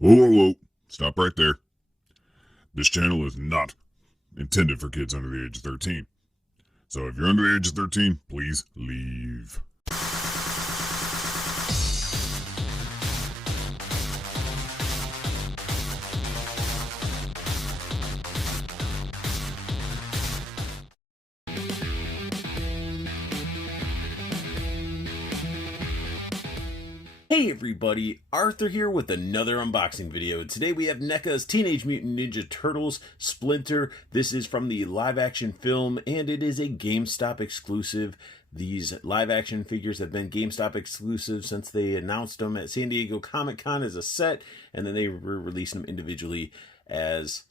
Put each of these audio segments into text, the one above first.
Whoa, whoa, whoa. Stop right there. This channel is not intended for kids under the age of 13. So if you're under the age of 13, please leave. Hey everybody, Arthur here with another unboxing video. Today we have NECA's Teenage Mutant Ninja Turtles Splinter. This is from the live action film and it is a GameStop exclusive. These live action figures have been GameStop exclusive since they announced them at San Diego Comic-Con as a set, and then they were releasing them individually as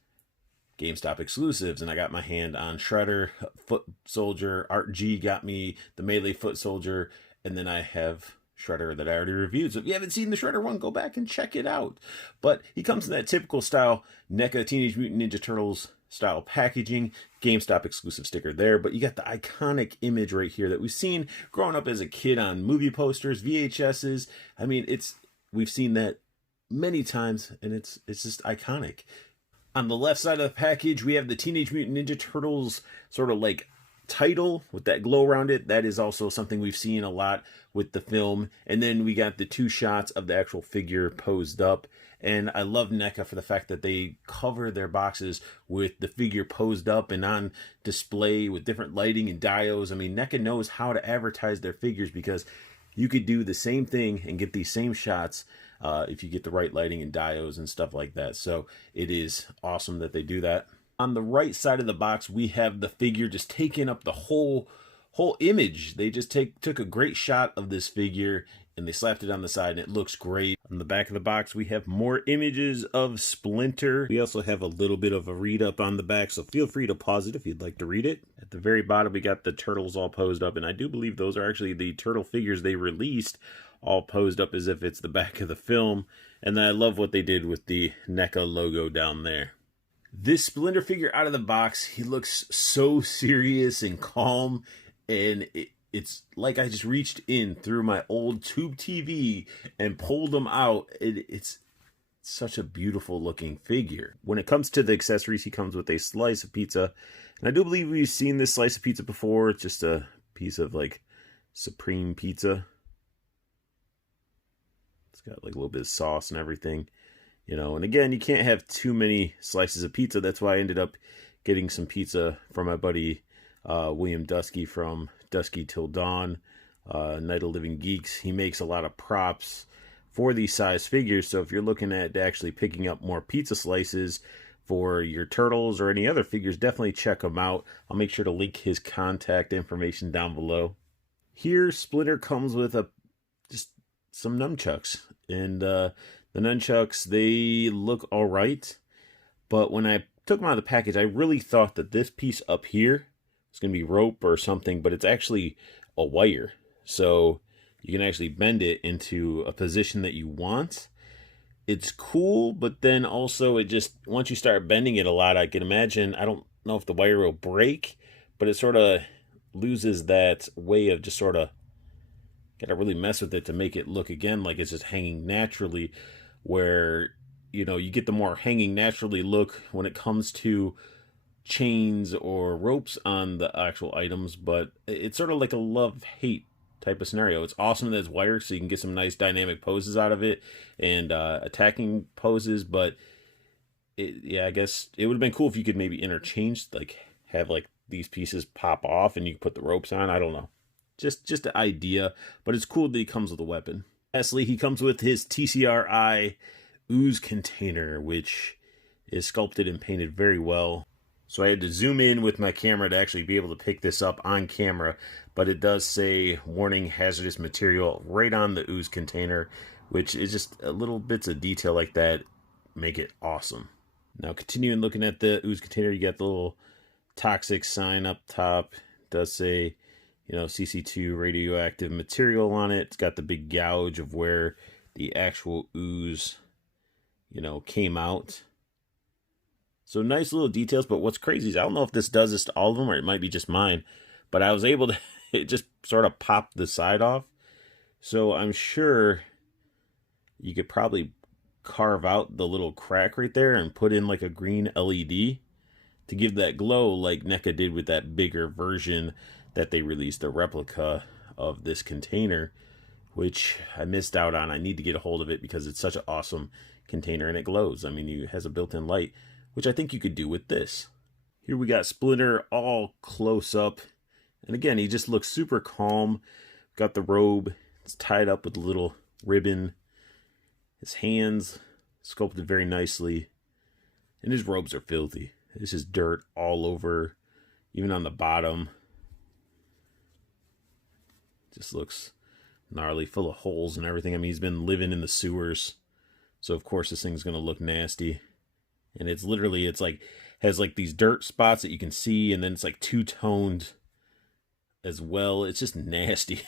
GameStop exclusives. And I got my hand on Shredder, Foot Soldier, Art G got me the Melee Foot Soldier, and then I have Shredder that I already reviewed. So if you haven't seen the Shredder one, go back and check it out. But he comes in that typical style NECA Teenage Mutant Ninja Turtles style packaging, GameStop exclusive sticker there. But you got the iconic image right here that we've seen growing up as a kid on movie posters, VHSs. I mean, we've seen that many times, and it's just iconic. On the left side of the package, we have the Teenage Mutant Ninja Turtles sort of like title with that glow around it. That is also something we've seen a lot with the film. And then we got the two shots of the actual figure posed up. And I love NECA for the fact that they cover their boxes with the figure posed up and on display with different lighting and diodes. I mean, NECA knows how to advertise their figures, because you could do the same thing and get these same shots if you get the right lighting and diodes and stuff like that. So it is awesome that they do that. On the right side of the box, we have the figure just taking up the whole image. They just took a great shot of this figure and they slapped it on the side, and it looks great. On the back of the box, we have more images of Splinter. We also have a little bit of a read up on the back, so feel free to pause it if you'd like to read it. At the very bottom, we got the turtles all posed up, and I do believe those are actually the turtle figures they released, all posed up as if it's the back of the film. And then I love what they did with the NECA logo down there. This Splinter figure out of the box, he looks so serious and calm, and it's like I just reached in through my old tube TV and pulled him out. It's such a beautiful looking figure. When it comes to the accessories, he comes with a slice of pizza, and I do believe we've seen this slice of pizza before. It's just a piece of like supreme pizza. It's got like a little bit of sauce and everything. You know, and again, you can't have too many slices of pizza. That's why I ended up getting some pizza from my buddy William Duske from Duske Till Dawn, Night of Living Geeks. He makes a lot of props for these size figures. So if you're looking at actually picking up more pizza slices for your turtles or any other figures, definitely check him out. I'll make sure to link his contact information down below. Here, Splinter comes with just some nunchucks, and the nunchucks, they look all right, but when I took them out of the package, I really thought that this piece up here was going to be rope or something, but it's actually a wire. So you can actually bend it into a position that you want. It's cool, but then also it just, once you start bending it a lot, I can imagine, I don't know if the wire will break, but it sort of loses that way of just sort of, gotta really mess with it to make it look again like it's just hanging naturally, where, you know, you get the more hanging naturally look when it comes to chains or ropes on the actual items. But it's sort of like a love-hate type of scenario. It's awesome that it's wired, so you can get some nice dynamic poses out of it and attacking poses. But yeah, I guess it would have been cool if you could maybe interchange, like have like these pieces pop off and you could put the ropes on. I don't know. Just the idea, but it's cool that he comes with a weapon. Lastly, he comes with his TCRI ooze container, which is sculpted and painted very well. So I had to zoom in with my camera to actually be able to pick this up on camera, but it does say warning hazardous material right on the ooze container, which is just a little bits of detail like that make it awesome. Now continuing looking at the ooze container, you got the little toxic sign up top. It does say, you know, CC2 radioactive material on it. It's got the big gouge of where the actual ooze, you know, came out. So nice little details, but what's crazy is I don't know if this does this to all of them or it might be just mine, but I was able to, it just sort of popped the side off. So I'm sure you could probably carve out the little crack right there and put in like a green LED to give that glow like NECA did with that bigger version that they released, a replica of this container, which I missed out on. I need to get a hold of it because it's such an awesome container and it glows. I mean, it has a built-in light, which I think you could do with this. Here we got Splinter all close up. And again, he just looks super calm. Got the robe. It's tied up with a little ribbon. His hands sculpted very nicely. And his robes are filthy. This is dirt all over, even on the bottom. Just looks gnarly, full of holes and everything. I mean, he's been living in the sewers. So, of course, this thing's going to look nasty. And it's literally, it's like, has like these dirt spots that you can see. And then it's like two-toned as well. It's just nasty.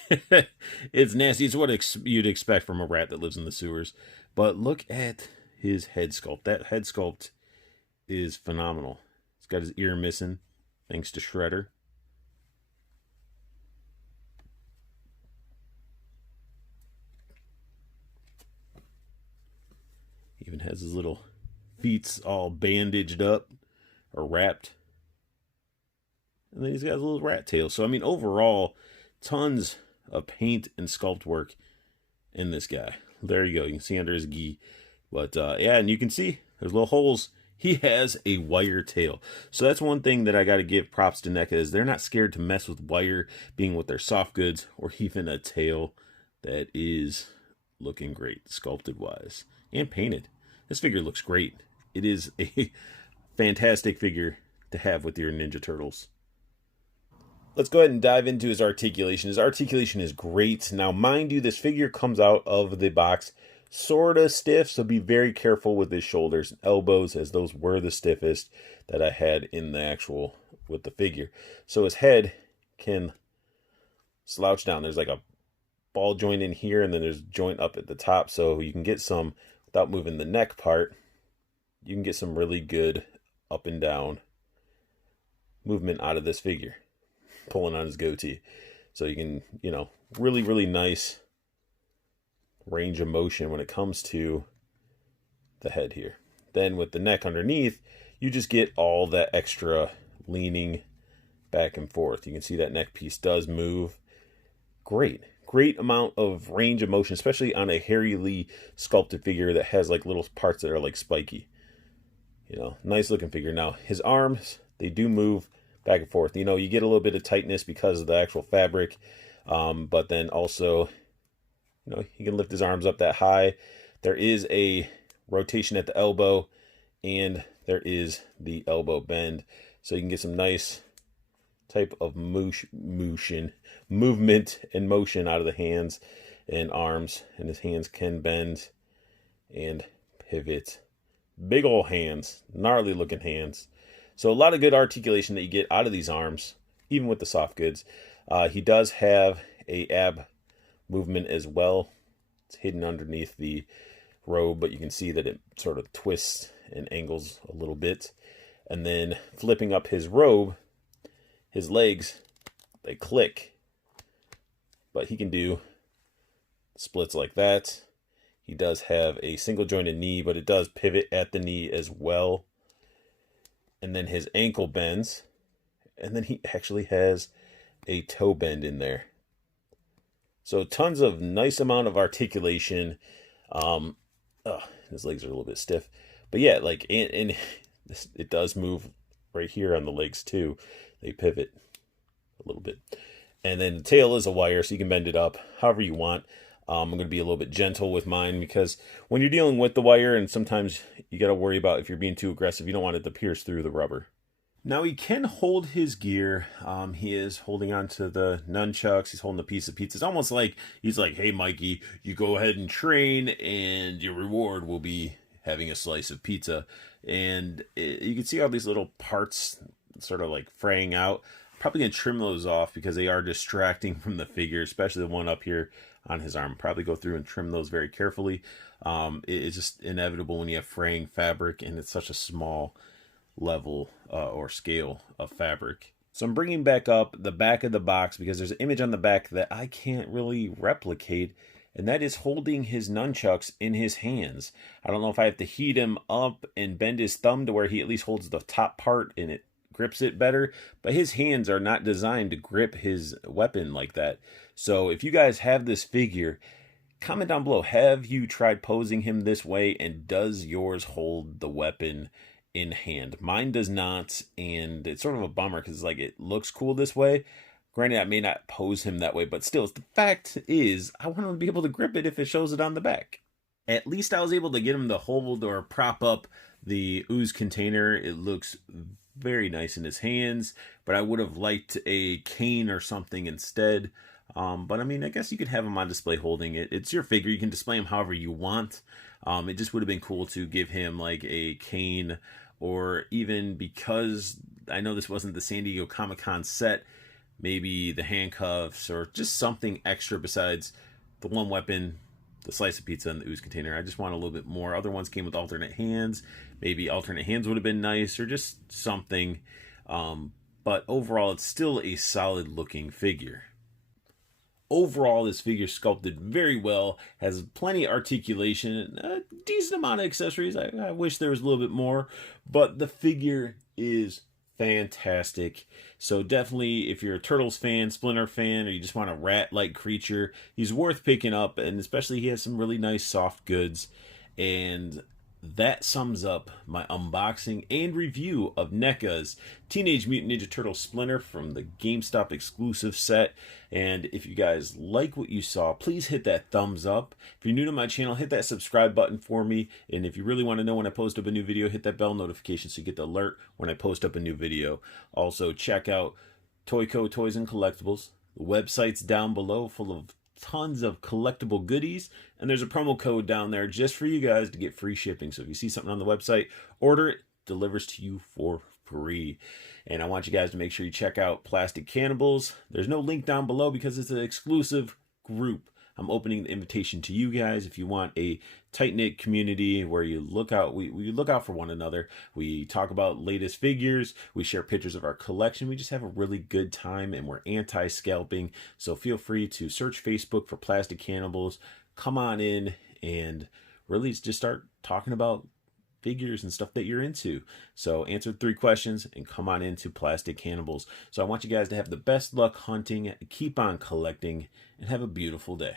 It's nasty. It's what you'd expect from a rat that lives in the sewers. But look at his head sculpt. That head sculpt is phenomenal. He's got his ear missing, thanks to Shredder. Even has his little feet all bandaged up or wrapped. And then he's got a little rat tail. So, I mean, overall, tons of paint and sculpt work in this guy. There you go. You can see under his gi. But, yeah, and you can see there's little holes. He has a wire tail. So that's one thing that I got to give props to NECA is they're not scared to mess with wire, being with their soft goods, or even a tail that is looking great, sculpted-wise, and painted. This figure looks great. It is a fantastic figure to have with your Ninja Turtles. Let's go ahead and dive into his articulation. His articulation is great. Now, mind you, this figure comes out of the box sort of stiff, so be very careful with his shoulders and elbows, as those were the stiffest that I had in the actual with the figure. So his head can slouch down. There's like a ball joint in here, and then there's a joint up at the top, so you can get some, without moving the neck part, you can get some really good up and down movement out of this figure, pulling on his goatee. So you can, you know, really, really nice range of motion when it comes to the head here. Then with the neck underneath, you just get all that extra leaning back and forth. You can see that neck piece does move. Great amount of range of motion, especially on a Harry Lee sculpted figure that has like little parts that are like spiky. You know, nice looking figure. Now, his arms, they do move back and forth. You know, you get a little bit of tightness because of the actual fabric, but then also, you know, he can lift his arms up that high. There is a rotation at the elbow, and there is the elbow bend. So you can get some nice type of movement and motion out of the hands and arms. And his hands can bend and pivot. Big old hands, gnarly looking hands. So a lot of good articulation that you get out of these arms, even with the soft goods. He does have a ab movement as well. It's hidden underneath the robe, but you can see that it sort of twists and angles a little bit. And then flipping up his robe, his legs, they click. But he can do splits like that. He does have a single jointed knee, but it does pivot at the knee as well. And then his ankle bends. And then he actually has a toe bend in there. So tons of nice amount of articulation. His legs are a little bit stiff. But yeah, like, and it does move right here on the legs too. They pivot a little bit. And then the tail is a wire, so you can bend it up however you want. I'm going to be a little bit gentle with mine because when you're dealing with the wire, and sometimes you got to worry about if you're being too aggressive, you don't want it to pierce through the rubber. Now he can hold his gear. He is holding on to the nunchucks. He's holding a piece of pizza. It's almost like he's like, hey, Mikey, you go ahead and train and your reward will be having a slice of pizza. And you can see all these little parts sort of like fraying out. Probably going to trim those off because they are distracting from the figure, especially the one up here on his arm. Probably go through and trim those very carefully. It's just inevitable when you have fraying fabric and it's such a small level or scale of fabric. So I'm bringing back up the back of the box because there's an image on the back that I can't really replicate, and that is holding his nunchucks in his hands. I don't know if I have to heat him up and bend his thumb to where he at least holds the top part and it grips it better, but his hands are not designed to grip his weapon like that. So if you guys have this figure, comment down below, have you tried posing him this way, and does yours hold the weapon in hand? Mine does not, and it's sort of a bummer because like it looks cool this way. Granted, I may not pose him that way, but still, the fact is, I want him to be able to grip it if it shows it on the back. At least I was able to get him to hold or prop up the ooze container. It looks very nice in his hands, but I would have liked a cane or something instead. But I mean, I guess you could have him on display holding it. It's your figure. You can display him however you want. It just would have been cool to give him like a cane, or even, because I know this wasn't the San Diego Comic-Con set, maybe the handcuffs or just something extra besides the one weapon, the slice of pizza, and the ooze container. I just want a little bit more. Other ones came with alternate hands. Maybe alternate hands would have been nice, or just something. But overall, it's still a solid looking figure. Overall, this figure sculpted very well, has plenty of articulation, a decent amount of accessories. I wish there was a little bit more, but the figure is fantastic. So definitely, if you're a Turtles fan, Splinter fan, or you just want a rat-like creature, he's worth picking up, and especially he has some really nice soft goods. And that sums up my unboxing and review of NECA's Teenage Mutant Ninja Turtles Splinter from the GameStop exclusive set. And if you guys like what you saw, please hit that thumbs up. If you're new to my channel, hit that subscribe button for me. And if you really want to know when I post up a new video, hit that bell notification so you get the alert when I post up a new video. Also, check out Toyco Toys and Collectibles. The website's down below, full of tons of collectible goodies, and there's a promo code down there just for you guys to get free shipping. So if you see something on the website, order it, delivers to you for free. And I want you guys to make sure you check out Plastic Cannibals. There's no link down below because it's an exclusive group. I'm opening the invitation to you guys if you want a tight-knit community where you look out, we look out for one another. We talk about latest figures, we share pictures of our collection, we just have a really good time, and we're anti-scalping. So feel free to search Facebook for Plastic Cannibals, come on in, and really just start talking about figures and stuff that you're into. So answer 3 questions and come on into Plastic Cannibals. So I want you guys to have the best luck hunting, keep on collecting, and have a beautiful day.